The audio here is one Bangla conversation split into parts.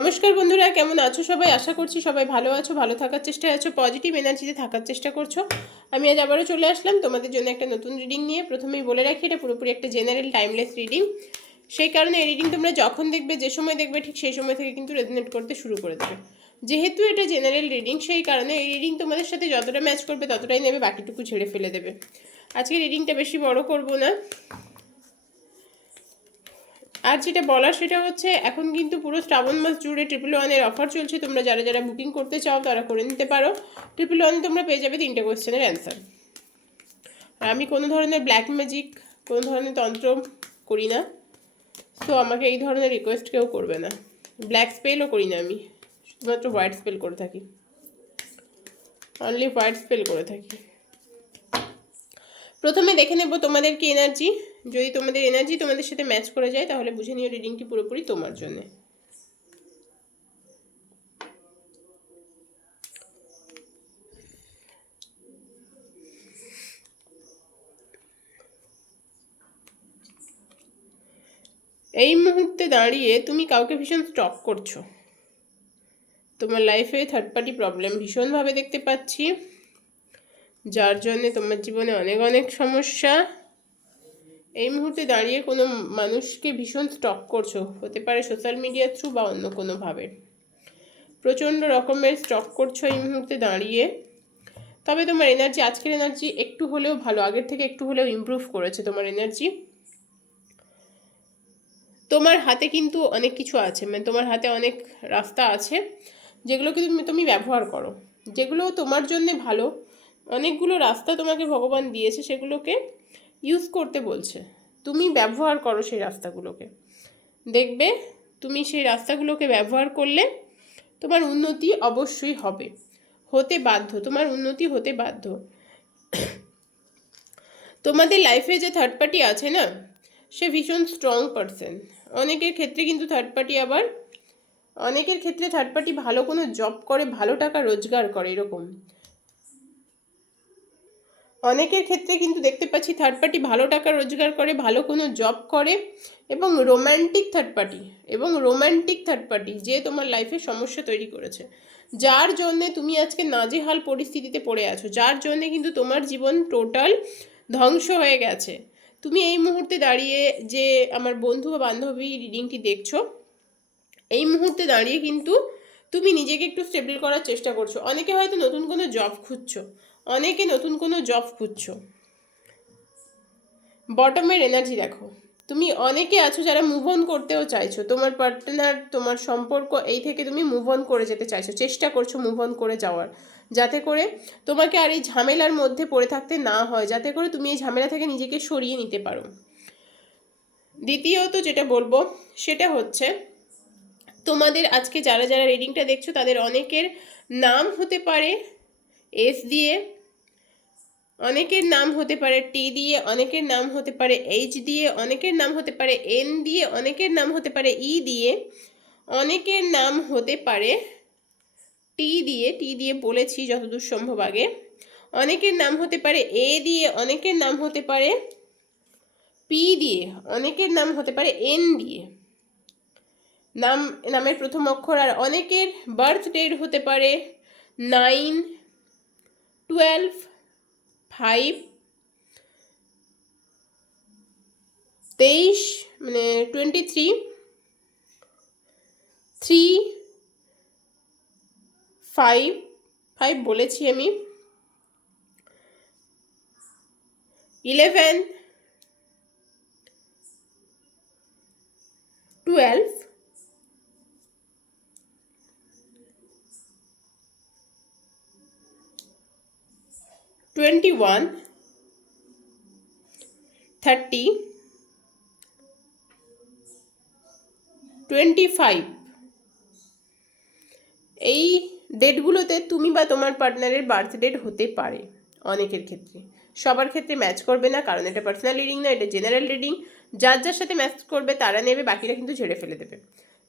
নমস্কার বন্ধুরা, কেমন আছো সবাই? আশা করছি সবাই ভালো আছো, ভালো থাকার চেষ্টায় আছো, পজিটিভ এনার্জিতে থাকার চেষ্টা করছো। আমি আজ আবারও চলে আসলাম তোমাদের জন্য একটা নতুন রিডিং নিয়ে। প্রথমেই বলে রাখি, এটা পুরোপুরি একটা জেনারেল টাইমলেস রিডিং। সেই কারণে এই রিডিং তোমরা যখন দেখবে, যে সময় দেখবে, ঠিক সেই সময় থেকে কিন্তু রেজোনেট করতে শুরু করে দেবে। যেহেতু এটা জেনারেল রিডিং, সেই কারণে এই রিডিং তোমাদের সাথে যতটা ম্যাচ করবে ততটাই নেবে, বাকিটুকু ছেড়ে ফেলে দেবে। আজকে রিডিংটা বেশি বড় করব না। আর যেটা বলার সেটা হচ্ছে, এখন কিন্তু পুরো শ্রাবণ মাস জুড়ে 111-এর অফার চলছে। তোমরা যারা যারা বুকিং করতে চাও তারা করে নিতে পারো। 111 তোমরা পেয়ে যাবে 3টে কোয়েশ্চেনের অ্যান্সার। আর আমি কোনো ধরনের ব্ল্যাক ম্যাজিক, কোনো ধরনের তন্ত্র করি না, তো আমাকে এই ধরনের রিকোয়েস্ট কেউ করবে না। ব্ল্যাক স্পেলও করি না, আমি শুধুমাত্র হোয়াইট স্পেল করে থাকি, অনলি হোয়াইট স্পেল করে থাকি। প্রথমে দেখে নেব তোমাদের কি এনার্জি। যদি তোমাদের এনার্জি তোমাদের সাথে ম্যাচ করে যায় তাহলে বুঝে নিও রিডিংটি পুরোপুরি তোমার জন্য। এই মুহূর্তে দাঁড়িয়ে তুমি কাউকে ভীষণ স্টক করছো। তোমার লাইফে থার্ড পার্টি প্রবলেম ভীষণভাবে দেখতে পাচ্ছি, যার জন্যে তোমার জীবনে অনেক অনেক সমস্যা। এই মুহূর্তে দাঁড়িয়ে কোনো মানুষকে ভীষণ স্টক করছো, হতে পারে সোশ্যাল মিডিয়া থ্রু বা অন্য কোনোভাবে। প্রচণ্ড রকমের স্টক করছো এই মুহূর্তে দাঁড়িয়ে। তবে তোমার এনার্জি, আজকের এনার্জি একটু হলেও ভালো, আগের থেকে একটু হলেও ইমপ্রুভ করেছে তোমার এনার্জি। তোমার হাতে কিন্তু অনেক কিছু আছে, মানে তোমার হাতে অনেক রাস্তা আছে যেগুলোকে তুমি ব্যবহার করো, যেগুলো তোমার জন্য ভালো। অনেকগুলো রাস্তা তোমাকে ভগবান দিয়েছে, সেগুলোকে ইউজ করতে বলছে। তুমি ব্যবহার করো সেই রাস্তাগুলোকে, দেখবে তুমি সেই রাস্তাগুলোকে ব্যবহার করলে তোমার উন্নতি অবশ্যই হবে, হতে বাধ্য, তোমার উন্নতি হতে বাধ্য। তোমাদের লাইফে যে থার্ড পার্টি আছে না, সে ভীষণ স্ট্রং পারসন। অনেকের ক্ষেত্রে কিন্তু থার্ড পার্টি আবার, অনেকের ক্ষেত্রে থার্ড পার্টি ভালো কোনো জব করে, ভালো টাকা রোজগার করে, এরকম। অনেকের ক্ষেত্রে কিন্তু দেখতে পাচ্ছি থার্ড পার্টি ভালো টাকা রোজগার করে, ভালো কোনো জব করে, এবং রোম্যান্টিক থার্ড পার্টি, যে তোমার লাইফে সমস্যা তৈরি করেছে, যার জন্যে তুমি আজকে নাজেহাল পরিস্থিতিতে পড়ে আছো, যার জন্যে কিন্তু তোমার জীবন টোটাল ধ্বংস হয়ে গেছে। তুমি এই মুহূর্তে দাঁড়িয়ে, যে আমার বন্ধু বা বান্ধবী রিডিংটি দেখছো, এই মুহূর্তে দাঁড়িয়ে কিন্তু তুমি নিজেকে একটু স্টেবল করার চেষ্টা করছো। অনেকে হয়তো নতুন কোনো জব খুঁজছো, অনেকে নতুন কোনো জব খুঁজছো। বটমের এনার্জি দেখো, তুমি অনেকে আছো যারা মুভ অন করতেও চাইছো, তোমার পার্টনার, তোমার সম্পর্ক, এই থেকে তুমি মুভ অন করে যেতে চাইছো, চেষ্টা করছো মুভ অন করে যাওয়ার, যাতে করে তোমাকে আর এই ঝামেলার মধ্যে পড়ে থাকতে না হয়, যাতে করে তুমি এই ঝামেলা থেকে নিজেকে সরিয়ে নিতে পারো। দ্বিতীয়ত যেটা বলবো সেটা হচ্ছে, তোমাদের আজকে যারা যারা রিডিংটা দেখছো তাদের অনেকের নাম হতে পারে এস দিয়ে, অনেকের নাম হতে পারে টি দিয়ে, অনেকের নাম হতে পারে এইচ দিয়ে, অনেকের নাম হতে পারে এন দিয়ে, অনেকের নাম হতে পারে ই দিয়ে, অনেকের নাম হতে পারে টি দিয়ে বলেছি যতদূর সম্ভব আগে। অনেকের নাম হতে পারে এ দিয়ে, অনেকের নাম হতে পারে পি দিয়ে, অনেকের নাম হতে পারে এন দিয়ে, নামের প্রথম অক্ষর। আর অনেকের বার্থ ডেট হতে পারে 9, 12, 5, 23, মানে 23, 3, 5 বলেছি আমি, 11, 12, 21, 30, 25। এই ডেটগুলোতে তুমি বা তোমার পার্টনারের বার্থ ডেট হতে পারে অনেকের ক্ষেত্রে। সবার ক্ষেত্রে ম্যাচ করবে না, কারণ এটা পার্সোনাল রিডিং না, এটা জেনারেল রিডিং। যার যার সাথে ম্যাচ করবে তারা নেবে, বাকিরা কিন্তু ঝেড়ে ফেলে দেবে।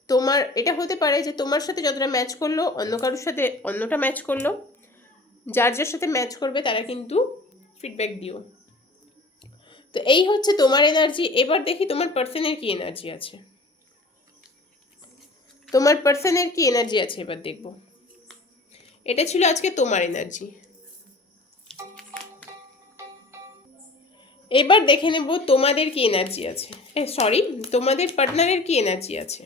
তোমার এটা হতে পারে যে তোমার সাথে যতটা ম্যাচ করলো অন্য কারোর সাথে অন্যটা ম্যাচ করলো। যার যার সাথে ম্যাচ করবে তারা কিন্তু ফিডব্যাক দিও। তো এই হচ্ছে তোমার এনার্জি। এবার দেখি তোমার পার্সনের কি এনার্জি আছে। তোমার পার্সনের কি এনার্জি আছে এবার দেখব। এটা ছিল আজকে তোমার এনার্জি। এবার দেখে নেব তোমাদের কি এনার্জি আছে, তোমাদের পার্টনারের কি এনার্জি আছে।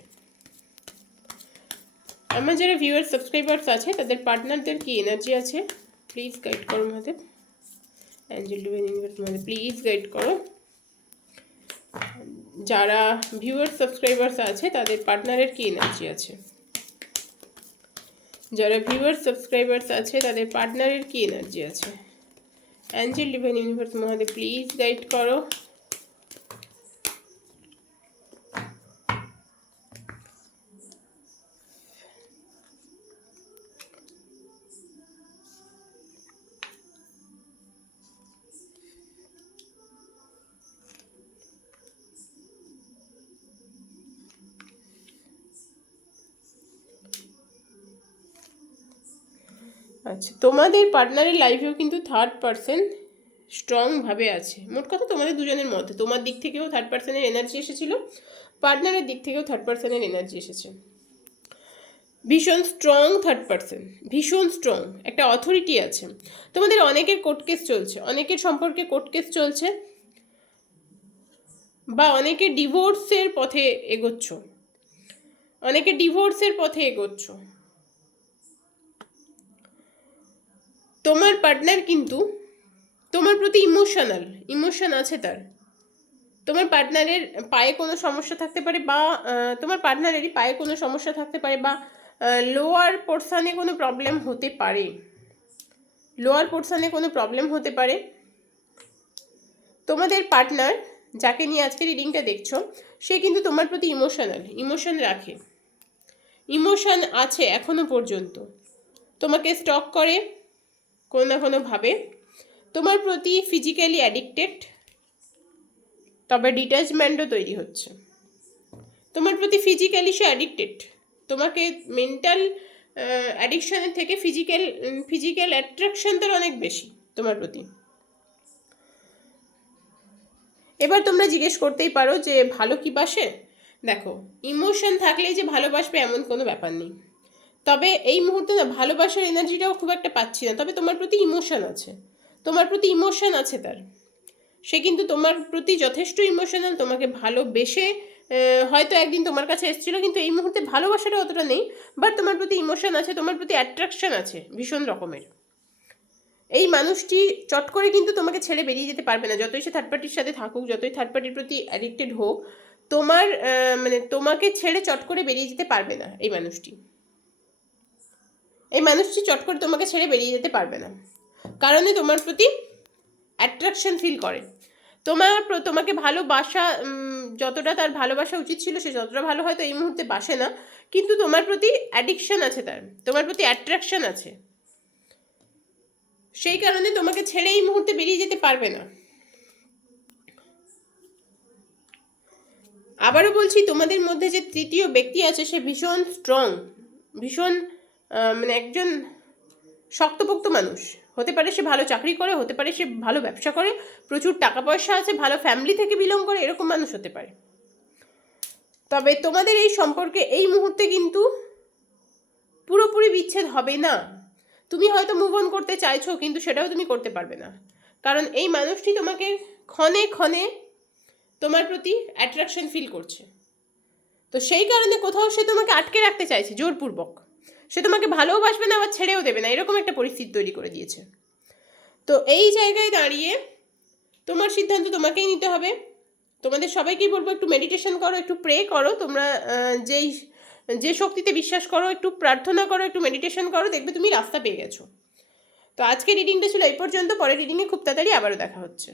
আমার যারা ভিউয়ার সাবস্ক্রাইবার্স আছে তাদের পার্টনারদের কি এনার্জি আছে প্লিজ গাইড করো আমাদের। অ্যাঞ্জেল ডিভাইন ইউনিভার্স আমাদের প্লিজ গাইড করো। যারা ভিউয়ার সাবস্ক্রাইবার্স আছে তাদের পার্টনারের কি এনার্জি আছে। যারা ভিউয়ার সাবস্ক্রাইবার্স আছে তাদের পার্টনারের কি এনার্জি আছে। Angel divine universe Mahadev please guide করো। আচ্ছা, তোমাদের পার্টনারের লাইফেও কিন্তু থার্ড পার্সন স্ট্রংভাবে আছে। মোট কথা তোমাদের দুজনের মধ্যে তোমার দিক থেকেও থার্ড পার্সনের এনার্জি এসেছিল, পার্টনারের দিক থেকেও থার্ড পার্সনের এনার্জি এসেছে। ভীষণ স্ট্রং থার্ড পার্সন, ভীষণ স্ট্রং, একটা অথরিটি আছে। তোমাদের অনেকের কোর্ট কেস চলছে, অনেকের সম্পর্কে কোর্ট কেস চলছে, বা অনেকে ডিভোর্সের পথে এগোচ্ছ, অনেকে ডিভোর্সের পথে এগোচ্ছ। তোমার পার্টনার কিন্তু তোমার প্রতি ইমোশন আছে তার। তোমার পার্টনারের পায়ে কোনো সমস্যা থাকতে পারে, বা তোমার পার্টনারেরই পায়ে কোনো সমস্যা থাকতে পারে, বা লোয়ার পোর্শনে কোনো প্রবলেম হতে পারে, লোয়ার পোর্শনে কোনো প্রবলেম হতে পারে। তোমাদের পার্টনার যাকে নিয়ে আজকে রিডিংটা দেখছো, সে কিন্তু তোমার প্রতি ইমোশন রাখে, ইমোশন আছে এখনো পর্যন্ত, তোমাকে স্টক করে কোনো না কোনোভাবে, তোমার প্রতি ফিজিক্যালি অ্যাডিক্টেড, তবে ডিট্যাচমেন্টও তৈরি হচ্ছে। তোমার প্রতি ফিজিক্যালি সে অ্যাডিক্টেড, তোমাকে মেন্টাল অ্যাডিকশনের থেকে ফিজিক্যাল অ্যাট্রাকশন তার অনেক বেশি তোমার প্রতি। এবার তোমরা জিজ্ঞেস করতেই পারো যে ভালো কি বাসে। দেখো, ইমোশন থাকলেই যে ভালোবাসবে এমন কোনো ব্যাপার নেই। তবে এই মুহূর্তে না ভালোবাসার এনার্জিটাও খুব একটা পাচ্ছি না, তবে তোমার প্রতি ইমোশন আছে, তোমার প্রতি ইমোশন আছে তার। সে কিন্তু তোমার প্রতি যথেষ্ট ইমোশনাল, তোমাকে ভালোবেসে হয়তো একদিন তোমার কাছে এসেছিলো, কিন্তু এই মুহূর্তে ভালোবাসাটা অতটা নেই, বাট তোমার প্রতি ইমোশন আছে, তোমার প্রতি অ্যাট্রাকশন আছে ভীষণ রকমের। এই মানুষটি চট করে কিন্তু তোমাকে ছেড়ে বেরিয়ে যেতে পারবে না, যতই সে থার্ড পার্টির সাথে থাকুক, যতই থার্ড পার্টির প্রতি অ্যাডিক্টেড হোক, তোমার তোমাকে ছেড়ে চট করে বেরিয়ে যেতে পারবে না। এই মানুষটি চট করে তোমাকে ছেড়ে বেরিয়ে যেতে পারবে না, কারণে তোমার প্রতি অ্যাট্রাকশন ফিল করে। তোমাকে ভালোবাসা, যতটা তার ভালোবাসা উচিত ছিল সে যতটা ভালো হয়তো এই মুহূর্তে বাসে না, কিন্তু তোমার প্রতি অ্যাডিকশন আছে তার, তোমার প্রতি অ্যাট্রাকশন আছে, সেই কারণে তোমাকে ছেড়ে এই মুহূর্তে বেরিয়ে যেতে পারবে না। আবারও বলছি, তোমাদের মধ্যে যে তৃতীয় ব্যক্তি আছে সে ভীষণ স্ট্রং, ভীষণ একজন শক্তপোক্ত মানুষ হতে পারে। সে ভালো চাকরি করে, হতে পারে সে ভালো ব্যবসা করে, প্রচুর টাকা পয়সা আছে, ভালো ফ্যামিলি থেকে বিলং করে, এরকম মানুষ হতে পারে। তবে তোমাদের এই সম্পর্কে এই মুহূর্তে কিন্তু পুরোপুরি বিচ্ছেদ হবে না। তুমি হয়তো মুভ অন করতে চাইছো, কিন্তু সেটাও তুমি করতে পারবে না, কারণ এই মানুষটি তোমাকে ক্ষণে ক্ষণে তোমার প্রতি অ্যাট্রাকশন ফিল করছে। তো সেই কারণে কোথাও সে তোমাকে আটকে রাখতে চাইছে জোরপূর্বক। সে তোমাকে ভালোবাসবে না, আবার ছেড়েও দেবে না, এরকম একটা পরিস্থিতি তৈরি করে দিয়েছে। তো এই জায়গায় দাঁড়িয়ে তোমার সিদ্ধান্ত তোমাকেই নিতে হবে। তোমাদের সবাইকেই বলবো একটু মেডিটেশন করো, একটু প্রে করো, তোমরা যে শক্তিতে বিশ্বাস করো একটু প্রার্থনা করো, একটু মেডিটেশন করো, দেখবে তুমি রাস্তা পেয়ে গেছো। তো আজকে রিডিংটা ছিল এই পর্যন্ত, পরের রিডিংয়ে খুব তাড়াতাড়ি আবারও দেখা হচ্ছে।